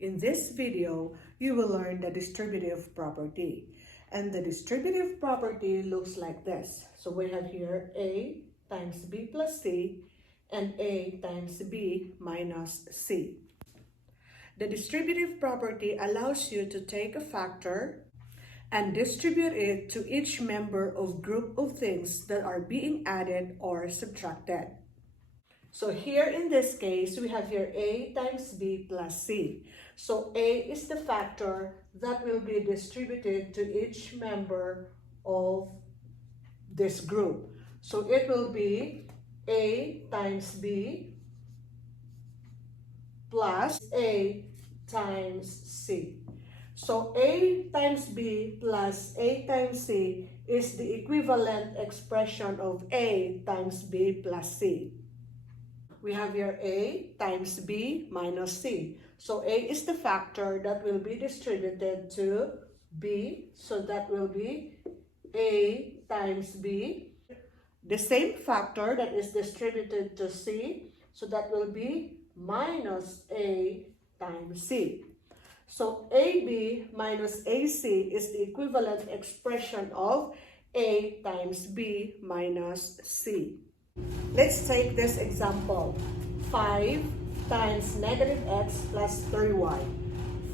In this video, you will learn the distributive property. And the distributive property looks like this. So we have here A times B plus C and A times B minus C. The distributive property allows you to take a factor and distribute it to each member of group of things that are being added or subtracted. So here in this case, we have here A times B plus C. So A is the factor that will be distributed to each member of this group. So it will be A times B plus A times C. So A times B plus A times C is the equivalent expression of A times B plus C. We have here A times B minus C. So A is the factor that will be distributed to B. So that will be A times B. The same factor that is distributed to C. So that will be minus A times C. So AB minus AC is the equivalent expression of A times B minus C. Let's take this example. 5 times negative x plus 3y.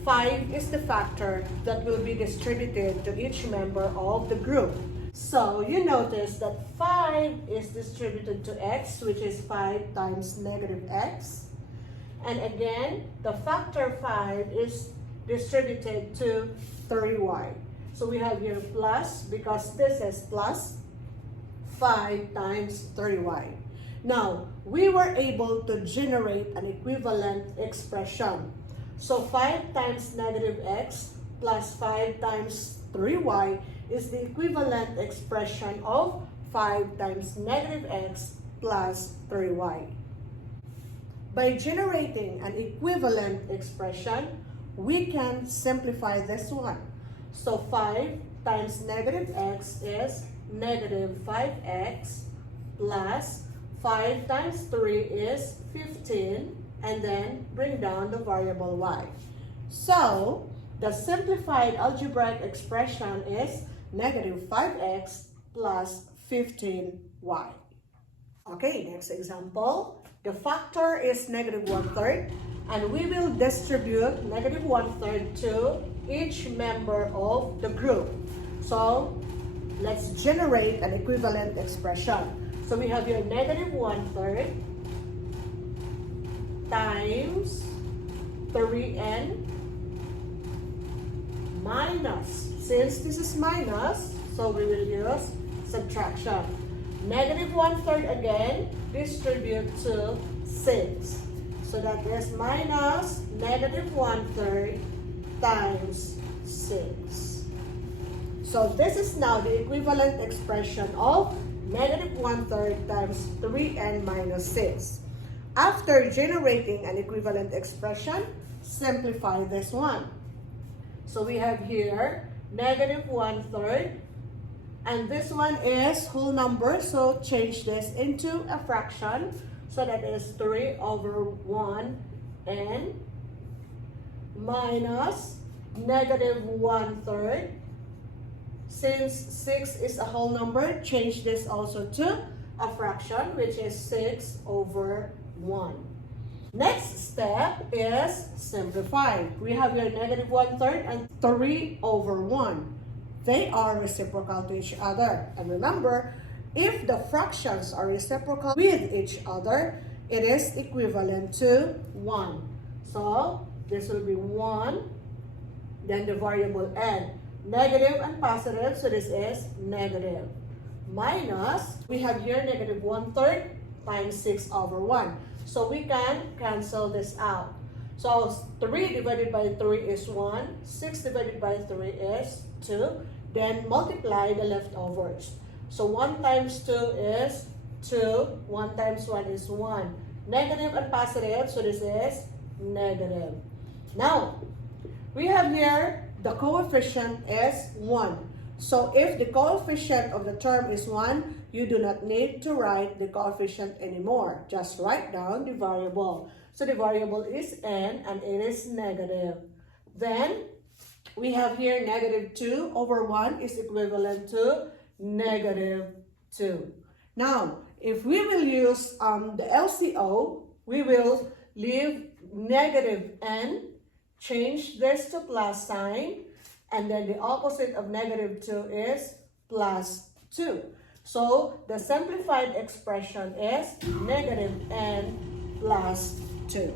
5 is the factor that will be distributed to each member of the group. So you notice that 5 is distributed to x, which is 5 times negative x. And again, the factor 5 is distributed to 3y. So we have here plus, because this is plus 5 times 3y. Now, we were able to generate an equivalent expression. So 5 times negative x plus 5 times 3y is the equivalent expression of 5 times negative x plus 3y. By generating an equivalent expression, we can simplify this one. So 5 times negative x is negative 5x plus 5 times 3 is 15, and then bring down the variable y. So the simplified algebraic expression is negative 5x plus 15y. Okay, next example. The factor is negative 1/3, and we will distribute negative 1/3 to each member of the group. So let's generate an equivalent expression. So we have here negative 1/3 times 3n minus, since this is minus, so we will use subtraction. Negative 1/3 again, distribute to 6. So that is minus negative 1/3 times 6. So this is now the equivalent expression of negative 1/3 times 3n minus 6. After generating an equivalent expression, simplify this one. So we have here negative 1/3, and this one is whole number, so change this into a fraction. So that is 3 over 1n minus negative 1/3. Since 6 is a whole number, change this also to a fraction, which is 6 over 1. Next step is simplify. We have here negative 1/3 and 3 over 1. They are reciprocal to each other. And remember, if the fractions are reciprocal with each other, it is equivalent to 1. So this will be 1, then the variable n. Negative and positive, so this is negative. Minus, we have here negative 1/3 times 6 over 1. So we can cancel this out. So 3 divided by 3 is 1. 6 divided by 3 is 2. Then multiply the leftovers. So 1 times 2 is 2. 1 times 1 is 1. Negative and positive, so this is negative. Now, we have here the coefficient is 1. So if the coefficient of the term is 1, you do not need to write the coefficient anymore. Just write down the variable. So the variable is n and it is negative. Then we have here negative 2 over 1 is equivalent to negative 2. Now, if we will use the LCO, we will leave negative n, change this to plus sign, and then the opposite of negative 2 is plus 2. So the simplified expression is negative n plus 2.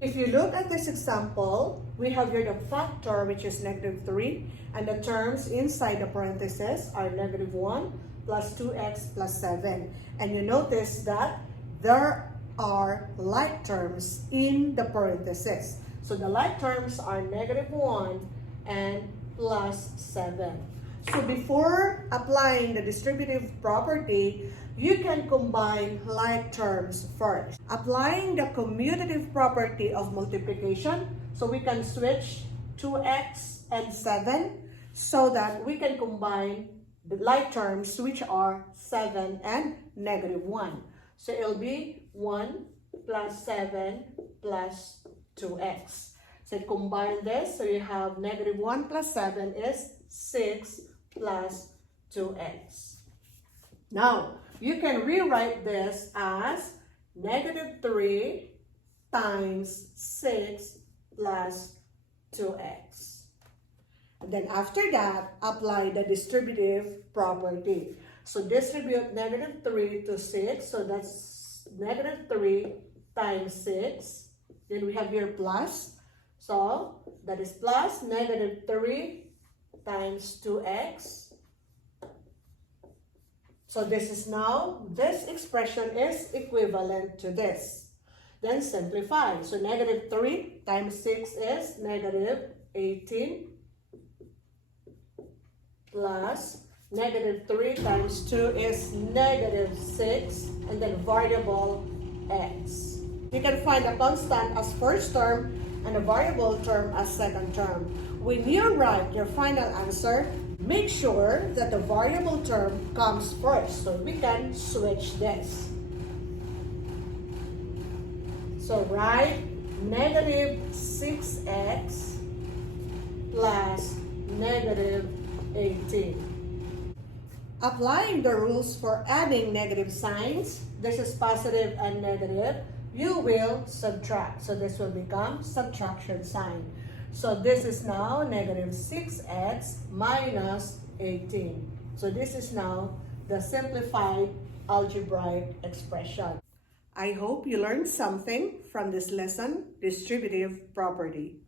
If you look at this example, we have here the factor, which is negative 3, and the terms inside the parentheses are negative 1 plus 2x plus 7. And you notice that there are like terms in the parentheses. So the like terms are negative 1 and plus 7. So before applying the distributive property, you can combine like terms first. Applying the commutative property of multiplication, so we can switch 2x and 7 so that we can combine the like terms, which are 7 and negative 1. So it'll be 1 plus 7 plus 2x. So combine this, so you have negative 1 plus 7 is 6 plus 2x. Now, you can rewrite this as negative 3 times 6 plus 2x. And then after that, apply the distributive property. So distribute negative 3 to 6. So that's negative 3 times 6. Then we have here plus. So that is plus negative 3 times 2x. So this is now, this expression is equivalent to this. Then simplify. So negative 3 times 6 is negative 18 plus negative 3 times 2 is negative 6, and then variable x. You can find a constant as first term and a variable term as second term. When you write your final answer, make sure that the variable term comes first so we can switch this. So write negative 6x plus negative 18. Applying the rules for adding negative signs, this is positive and negative, you will subtract. So this will become subtraction sign. So this is now negative 6x minus 18. So this is now the simplified algebraic expression. I hope you learned something from this lesson, distributive property.